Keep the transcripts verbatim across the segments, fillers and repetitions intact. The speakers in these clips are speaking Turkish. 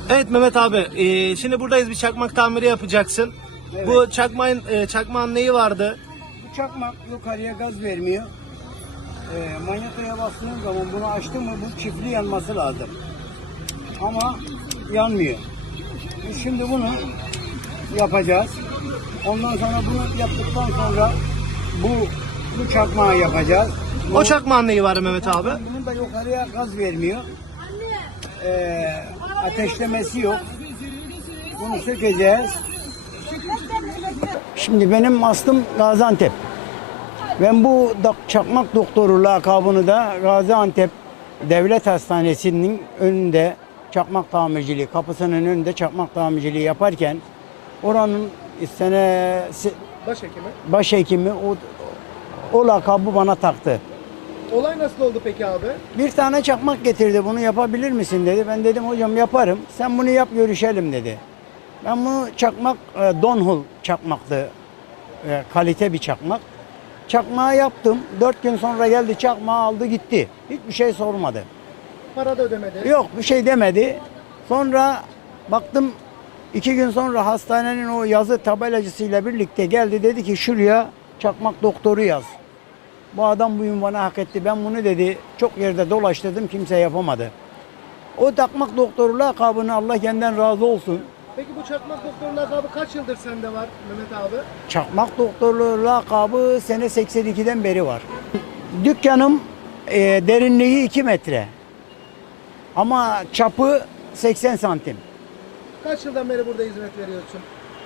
Evet Mehmet abi, e, şimdi buradayız, bir çakmak tamiri yapacaksın. Evet. Bu çakmağın, e, çakmağın neyi vardı? Bu çakmak yukarıya gaz vermiyor. E, manyetoya bastığın zaman bunu açtın mı bu çiftli yanması lazım. Ama yanmıyor. Biz şimdi bunu yapacağız. Ondan sonra bunu yaptıktan sonra bu bu çakmağı yapacağız. O çakmağın neyi var Mehmet abi? Bunun da yukarıya gaz vermiyor. E, ateşlemesi yok. Bunu sökeceğiz. Şimdi benim aslım Gaziantep. Ben bu da- çakmak doktoru lakabını da Gaziantep Devlet Hastanesi'nin önünde çakmak tamirciliği, kapısının önünde çakmak tamirciliği yaparken oranın sene Başhekimi. başhekimi o, o lakabı bana taktı. Olay nasıl oldu peki abi? Bir tane çakmak getirdi, bunu yapabilir misin dedi. Ben dedim hocam yaparım, sen bunu yap görüşelim dedi. Ben bunu çakmak e, Donhul çakmaktı, e, kalite bir çakmak. Çakmağı yaptım, dört gün sonra geldi çakmağı aldı gitti. Hiçbir şey sormadı. Para da ödemedi. Yok bir şey demedi. Sonra baktım iki gün sonra hastanenin o yazı tabelacısıyla birlikte geldi, dedi ki şuraya çakmak doktoru yaz. Bu adam bu ünvanı hak etti. Ben bunu dedi çok yerde dolaştırdım, kimse yapamadı. O çakmak doktoru lakabını Allah kendinden razı olsun. Peki bu çakmak doktoru lakabı kaç yıldır sende var Mehmet abi? Çakmak doktorluğu lakabı sene seksen ikiden beri var. Dükkanım e, derinliği iki metre. Ama çapı seksen santim. Kaç yıldan beri burada hizmet veriyorsun?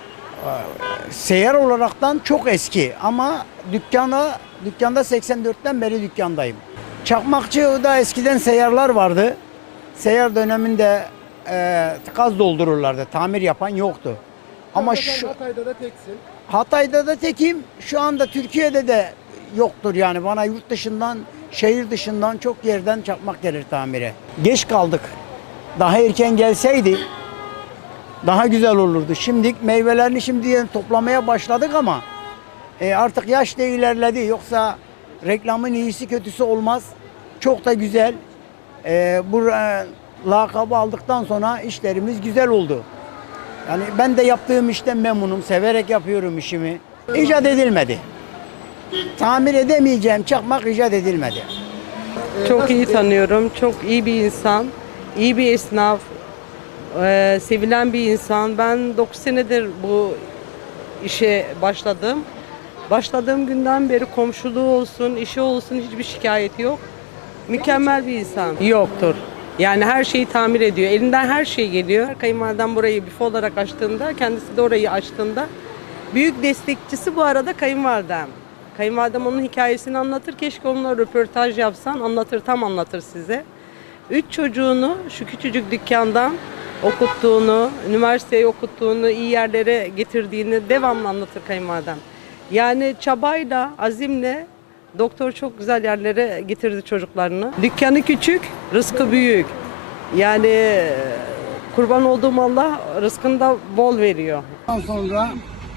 Seyyar olaraktan çok eski ama dükkana dükkanda seksen dörtten beri dükkandayım. Çakmakçıda eskiden seyyarlar vardı. Seyyar döneminde e, gaz doldururlardı. Tamir yapan yoktu. Ama Şu şu Hatay'da da teksin. Hatay'da da tekim. Şu anda Türkiye'de de yoktur yani. Bana yurt dışından, şehir dışından çok yerden çakmak gelir tamire. Geç kaldık. Daha erken gelseydi daha güzel olurdu. Şimdi meyvelerini şimdi toplamaya başladık ama e, artık yaş da ilerledi. Yoksa reklamın iyisi kötüsü olmaz. Çok da güzel. E, bu e, lakabı aldıktan sonra işlerimiz güzel oldu. Yani ben de yaptığım işten memnunum. Severek yapıyorum işimi. İcat edilmedi. Tamir edemeyeceğim çakmak icat edilmedi. Çok iyi tanıyorum. Çok iyi bir insan. İyi bir esnaf. eee, sevilen bir insan. Ben dokuz senedir bu işe başladım. Başladığım günden beri komşuluğu olsun, işi olsun hiçbir şikayeti yok. Mükemmel bir insan. Yoktur. Yani her şeyi tamir ediyor. Elinden her şey geliyor. Kayınvalidem burayı büfe olarak açtığında, kendisi de orayı açtığında büyük destekçisi bu arada kayınvalidem. Kayınvalidem onun hikayesini anlatır. Keşke onunla röportaj yapsan, anlatır, tam anlatır size. Üç çocuğunu şu küçücük dükkandan okuttuğunu, üniversiteye okuttuğunu, iyi yerlere getirdiğini devamlı anlatır kayınvalidem. Yani çabayla, azimle doktor çok güzel yerlere getirdi çocuklarını. Dükkanı küçük, rızkı büyük. Yani kurban olduğum Allah rızkını da bol veriyor. Ondan sonra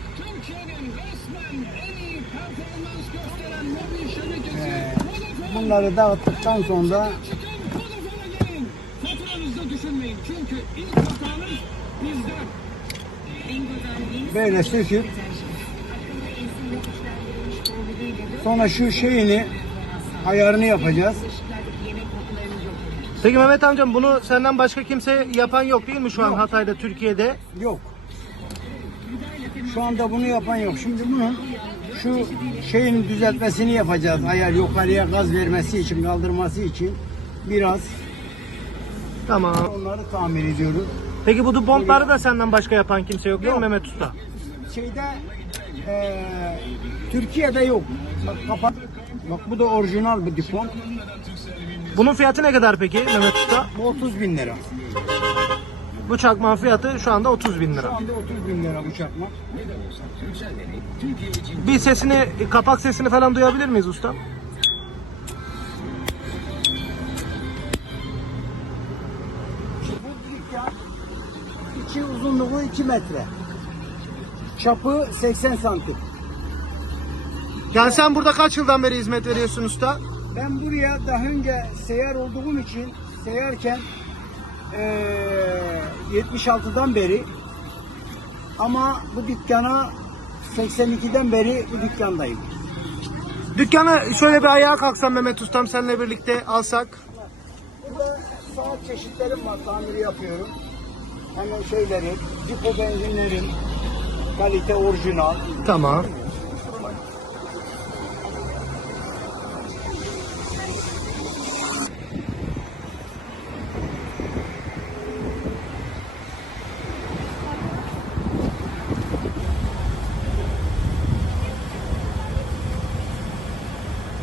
e, bunları dağıttıktan sonra böyle söküp sonra şu şeyini ayarını yapacağız. Peki Mehmet amcam, bunu senden başka kimse yapan yok değil mi şu an Yok. Hatay'da, Türkiye'de? Yok. Şu anda bunu yapan yok. Şimdi bunun şu şeyin düzeltmesini yapacağız. Ayar yukarıya gaz vermesi için, kaldırması için biraz Tamam. onları tamir ediyoruz. Peki bu pompları da senden başka yapan kimse yok değil mi Yok. Mehmet Usta? Şeyde eee, Türkiye'de yok. Bak kapat. Bak bu da orijinal bir dipon. Bunun fiyatı ne kadar peki Mehmet Usta? Bu otuz bin lira. Bu çakmağın fiyatı şu anda otuz bin Şu lira. anda otuz bin lira bu çakmak. Bir sesini, kapak sesini falan duyabilir miyiz usta? Bu dükkan içi uzunluğu iki metre. Çapı seksen santim. Yani sen burada kaç yıldan beri hizmet veriyorsun usta? Ben buraya daha önce seyyar olduğum için seyyarken eee, yetmiş altıdan beri ama bu dükkana seksen ikiden beri bu dükkandayım. Dükkanı şöyle bir ayağa kalksam Mehmet Ustam seninle birlikte alsak. Burada saat çeşitlerim var, tamiri yapıyorum. Hemen şeyleri, Cipo benzinlerim, kalite orijinal. Tamam.